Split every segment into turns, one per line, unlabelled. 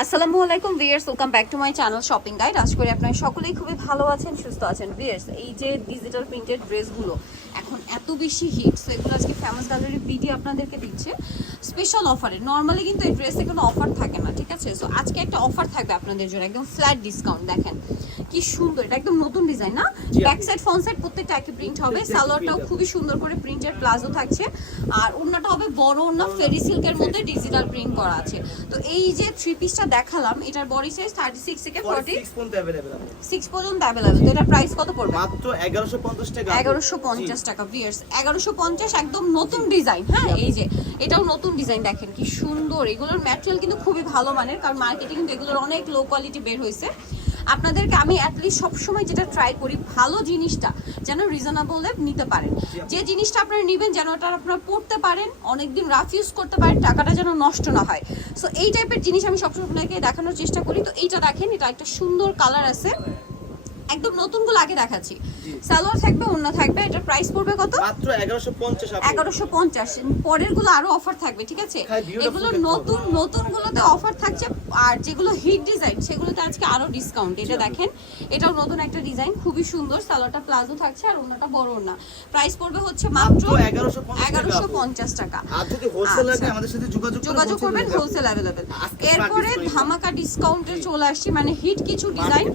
আসসালামু আলাইকুম viewers welcome back to my channel shopping guide আশা করি আপনারা সকলেই খুবই ভালো আছেন, সুস্থ আছেন। ভিয়ার্স, এই যে ডিজিটাল প্রিন্টেড ড্রেসগুলো এখন এত বেশি হিট সো এগুলো আজকে ফেমাস গ্যালারি ভিডিও আপনাদেরকে দিচ্ছে। স্পেশাল অফারে নর্মালি কিন্তু এই ড্রেসে কোনো অফার থাকে না, ঠিক আছে? সো আজকে একটা অফার থাকবে আপনাদের জন্য, একদম ফ্ল্যাট ডিসকাউন্ট দেখেন। কি সুন্দর এটা একদম নতুন ডিজাইন না? ব্যাক সাইড ফ্রন্ট সাইড প্রত্যেকটা একই প্রিন্ট হবে। সালোয়ারটাও খুবই সুন্দর করে প্রিন্টেড প্লাজো থাকছে। আর ওড়নাটা হবে বড় ওড়না ফেরি সিল্কের মধ্যে ডিজিটাল প্রিন্ট করা আছে। তো এই যে থ্রি পিসটা দেখালাম এটার বডি সাইজ থার্টি সিক্স থেকে ফর্টি
46 পর্যন্ত
অ্যাভেলেবেল তো এটার প্রাইস কত পড়বে?
মাত্র 1150 টাকা।
এগারোশো পঞ্চাশ টাকা ভিয়ার্স এগারোশো পঞ্চাশ একদম নতুন ডিজাইন হ্যাঁ? এই যে এটাও নতুন ডিজাইন দেখেন কি সুন্দর। এগুলোর ম্যাটেরিয়াল কিন্তু খুবই ভালো মানের কারণ মার্কেটে কিন্তু এগুলোর অনেক লো কোয়ালিটি বের হয়েছে। আপনাদেরকে আমি অ্যাটলিস্ট সবসময় যেটা ট্রাই করি, ভালো জিনিসটা যেন রিজনেবলে নিতে পারেন। যে জিনিসটা আপনারা নেবেন যেন ওটা আপনারা পড়তে পারেন, অনেকদিন রাফ ইউজ করতে পারেন, টাকাটা যেন নষ্ট না হয়। সো এই টাইপের জিনিস আমি সবসময় আপনাকে দেখানোর চেষ্টা করি। তো এইটা দেখেন, এটা একটা সুন্দর কালার আছে। একদম নতুনগুলো আগে দেখাচ্ছি। সালোয়ার থাকবে অন্য থাকবে এটার প্রাইস পড়বে কত?
মাত্র 1150 আপু।
এগারোশো পঞ্চাশ। পরেরগুলো আরও অফার থাকবে ঠিক আছে?
হ্যাঁ,
এগুলো নতুন নতুন গুলোতে অফার থাকছে আর যেগুলো হিট ডিজাইন সেগুলোতে আজকে আরও ডিসকাউন্ট এটা দেখেন এটাও নতুন একটা ডিজাইন খুবই সুন্দর সালোয়ারটা প্লাজো থাকছে আর অন্যটা বড় না প্রাইস পড়বে হচ্ছে মাত্র
মাত্র 1150 টাকা আর যদি হোলসেল লাগে
আচ্ছা।
আমাদের সাথে যোগাযোগ
যোগাযোগ করবেন হোলসেল
আজকে
এরপরে ধামাকা ডিসকাউন্টে চলে আসছে মানে হিট কিছু ডিজাইন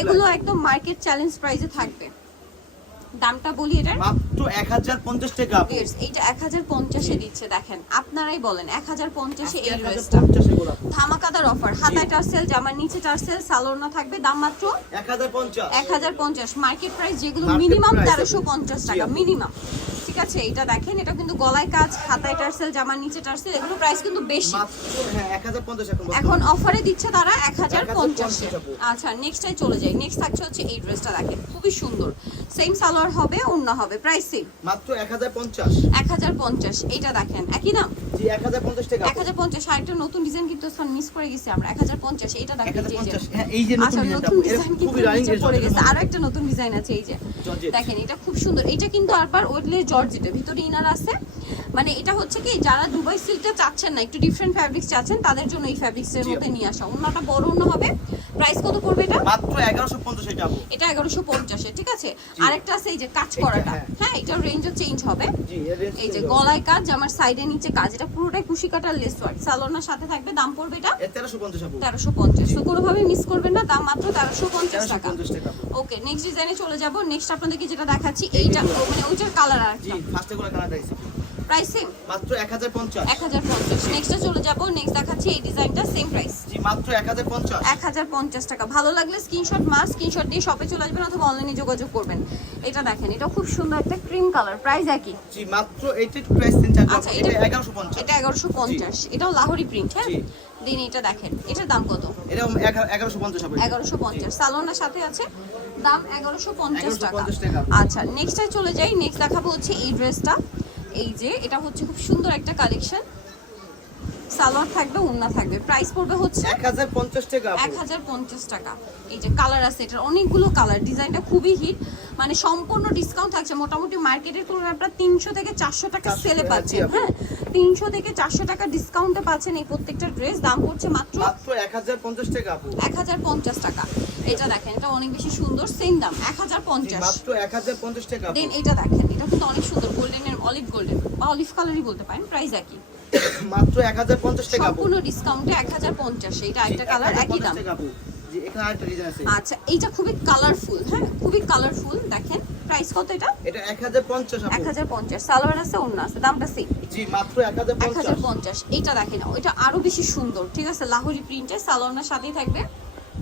এগুলো একদম মার্কেট চ্যালেঞ্জ প্রাইসে থাকবে। দামটা বলি এটার।
মাত্র 1050 টাকা
ইয়েস এইটা এক হাজার পঞ্চাশে দিচ্ছে দেখেন। আপনারাই বলেন এক হাজার পঞ্চাশে
আজকে
এই
1050
ড্রেসটা ধামাকাদার অফার হাতায় টার্সেল জামার নিচে টার্সেল সালোনা থাকবে দাম মাত্র
1050
এক হাজার পঞ্চাশ। মার্কেট প্রাইস যেগুলো মিনিমাম
price
তেরোশো
আপু।
পঞ্চাশ
জি
টাকা মিনিমাম ঠিক আছে এটা দেখেন এটা কিন্তু গলায় কাজ খাতায় টার্সেল জামার নিচে টার্সেল এগুলো প্রাইস কিন্তু বেশি।
হ্যাঁ 1050 এখন
এখন অফারে দিচ্ছে তারা এক হাজার পঞ্চাশে।
1050 আপু।
আচ্ছা নেক্সটটাই চলে যাই। নেক্সট থাকছে হচ্ছে এই ড্রেসটা দেখেন খুবই সুন্দর। সেম সালোয়ার হবে অন্য হবে প্রাইস সেম
মাত্র 1050
এক হাজার পঞ্চাশ এইটা দেখেন একই দাম?
জি 1050 টাকা।
এক হাজার পঞ্চাশ নতুন ডিজাইন কিন্তু মিস করে গেছি আমরা। এক হাজার পঞ্চাশ এটা দেখেন এই যে।
1050 হ্যাঁ এই যে নতুন
আচ্ছা নতুন ডিজাইন
খুবই রানিং
পড়ে গেছে। আরও একটা নতুন ডিজাইন আছে এই যে। দেখেন এটা খুব সুন্দর। এটা কিন্তু আরবার ওইলে জর্জেটে ভিতরে ইনার আছে। মানে এটা হচ্ছে কি যারা দুবাই সিল্কটা চাচ্ছেন না একটু ডিফারেন্ট ফ্যাব্রিক্স চাচ্ছেন তাদের জন্য এই ফ্যাব্রিক্স এর মধ্যে নিয়ে আসা। অন্যটা বড় অন্য হবে প্রাইস কত পড়বে এটা
মাত্র 1150 এটা আপু
এটা এগারোশো পঞ্চাশে ঠিক আছে? আরেকটা আছে এই যে কাজ করাটা।
হ্যাঁ।
এটার রেঞ্জও চেঞ্জ হবে। এই যে গলায় কাজ আমার সাইডে নিচে কাজ এটা পুরোটাই কুশি কাটার লেস ওয়ার্ক সালোনার সাথে থাকবে দাম পড়বে এটা?
1350 আপু
তেরোশো পঞ্চাশ। তো কোনোভাবে মিস করবেন না দাম মাত্র তেরোশো পঞ্চাশ টাকা।
1350 টাকা।
ওকে নেক্সট ডিজাইনে চলে যাব। নেক্সট আপনাদেরকে যেটা দেখাচ্ছি এইটা মানে ওইটার কালার আর
জি ফার্স্টে কানা দিয়েছি
প্রাইস সেম
মাত্র 1050
এক হাজার পঞ্চাশ। নেক্সটে চলে যাব। নেক্সট দেখাচ্ছি এই ডিজাইনটা সেম প্রাইস
জি মাত্র 1050
এক হাজার পঞ্চাশ টাকা। ভালো লাগলে স্ক্রিনশট মাস স্ক্রিনশট দিয়ে শপে চলে আসবেন অথবা অনলাইনে যোগাযোগ করবেন। এটা দেখেন এটা খুব সুন্দর একটা ক্রিম কালার প্রাইস একই।
জি মাত্র এইটা প্রাইস চেঞ্জ আছে
আচ্ছা,
এটা
এটা-
1150
এটা এগারোশো পঞ্চাশ। এটাও লাহোরি প্রিন্ট হ্যাঁ? দিন এটা দেখেন এটার দাম কত?
এটা 1150 হবে।
এগারোশো পঞ্চাশ। সালোনার সাথে আছে? দাম এগারোশো পঞ্চাশ টাকা।
1150 টাকা।
আচ্ছা নেক্সটে চলে যাই। নেক্সট দেখাবো হচ্ছে এই ড্রেসটা এই যে এটা হচ্ছে খুব সুন্দর একটা কালেকশন। সালোয়ার থাকবে ওন্না থাকবে। প্রাইস পড়বে হচ্ছে
1050 টাকা আপু।
এক হাজার পঞ্চাশ টাকা। এই যে কালার আছে এটার অনেকগুলো কালার ডিজাইনটা খুবই হিট মানে সম্পূর্ণ ডিসকাউন্ট থাকছে। মোটামুটি মার্কেটের তুলনায় আপনারা তিনশো থেকে চারশো টাকা সেলে পাচ্ছেন হ্যাঁ? তিনশো থেকে চারশো টাকা ডিসকাউন্টে পাচ্ছেন এই প্রত্যেকটা ড্রেস দাম পড়ছে মাত্র
এক হাজার পঞ্চাশ টাকা
এক হাজার পঞ্চাশ টাকা। এটা দেখেন এটা অনেক বেশি সুন্দর সেম দাম এক হাজার পঞ্চাশ।
মাত্র 1050 টাকা
দেন এটা দেখেন এটা কিন্তু অনেক সুন্দর গোল্ডেনের অলিভ গোল্ডেন বা অলিভ কালারই বলতে পারেন প্রাইস একই।
মাত্র 1050 টাকা আপু।
সম্পূর্ণ ডিসকাউন্টে এক হাজার পঞ্চাশ এটা একটা কালার একই
1050
দাম।
টাকা। জি এখানে আরেকটা ডিজাইন আছে
আচ্ছা এইটা খুবই কালারফুল হ্যাঁ খুবই কালারফুল দেখেন প্রাইস কত এটা
এটা 1050 আপু
হাজার পঞ্চাশ সালোয়ার আছে অন্য আছে দামটা সেম
জি মাত্র 1050
এইটা দেখেন ওইটা আরও বেশি সুন্দর ঠিক আছে লাহোরি প্রিন্টের সালোয়ার সাথেই থাকবে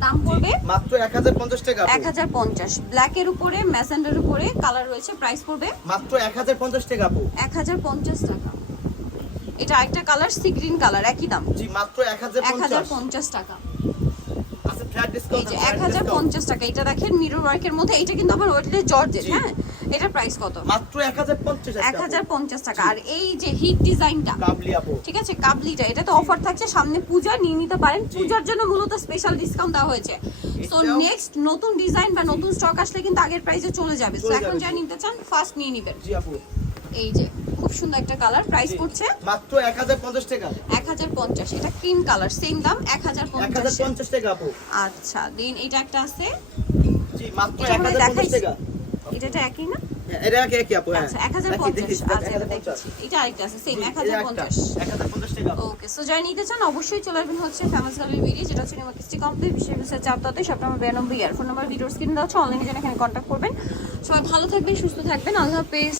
দাম পড়বে
মাত্র 1050 টাকা
এক
আপু।
হাজার পঞ্চাশ ব্ল্যাকের উপরে ম্যাসেন্ডার উপরে কালার রয়েছে প্রাইস পড়বে
মাত্র 1050 টাকা আপু
এক হাজার পঞ্চাশ টাকা এটা একটা কালার সি গ্রিন কালার একই দাম
জি মাত্র
এক হাজার
1050
পঞ্চাশ টাকা এই যে এক হাজার পঞ্চাশ টাকা এটা দেখেন মিরর ওয়ার্কের মধ্যে এটা কিন্তু আবার ওয়েটলে জর্জেট হ্যাঁ? এটা প্রাইস কত?
মাত্র 1050
এক হাজার পঞ্চাশ টাকা। আর এই যে হিট ডিজাইনটা
কাবলি আপু।
ঠিক আছে? কাবলিটা এটা তো অফার থাকছে সামনে পূজা নিয়ে নিতে পারেন। পূজার জন্য মূলত স্পেশাল ডিসকাউন্ট দেওয়া হয়েছে। তো নেক্সট নতুন ডিজাইন বা নতুন স্টক আসলে কিন্তু আগের প্রাইসে চলে যাবে।
চলে
এখন যা নিতে চান ফার্স্ট নিয়ে নিবেন।
জি আপু।
এই যে। খুব সুন্দর একটা কালার প্রাইস পড়ছে
মাত্র এক হাজার পঞ্চাশ টাকা।
এক হাজার পঞ্চাশ এটা ক্রিম কালার সেম দাম এক হাজার
এক হাজার
পঞ্চাশ
পঞ্চাশ টাকা আপু।
আচ্ছা দেন এটা একটা আছে।
জি মাত্র
এটা
এক
মনে হয়
হাজার পঞ্চাশ
দেখাইছি।
টাকা।
এটা এটা একই না?
হ্যাঁ, এটা একই আপু হ্যাঁ।
আচ্ছা এক হাজার
একই,
পঞ্চাশ
দেখিস,
আচ্ছা এটা দেখছি। এটা আরেকটা আছে সেম
জি,
এক
এটা
হাজার
একটা,
পঞ্চাশ।
এক হাজার পঞ্চাশ টাকা
ওকে সো যাই নিতে চান অবশ্যই চলে আসবেন হচ্ছে ফেমাস গার্লের ভিডিও যেটা হচ্ছে নিমাকিস্টি কমপ্লিট বিশেষ বিশেষ চারটাতে সব নম্বর বিরানব্বই আর ফোন নাম্বার ভিডিওর স্ক্রিন দেওয়া আছে অনলাইনে যেন এখানে কন্ট্যাক্ট করবেন। সবাই ভালো থাকবেন সুস্থ থাকবেন। আল্লাহ হাফেজ।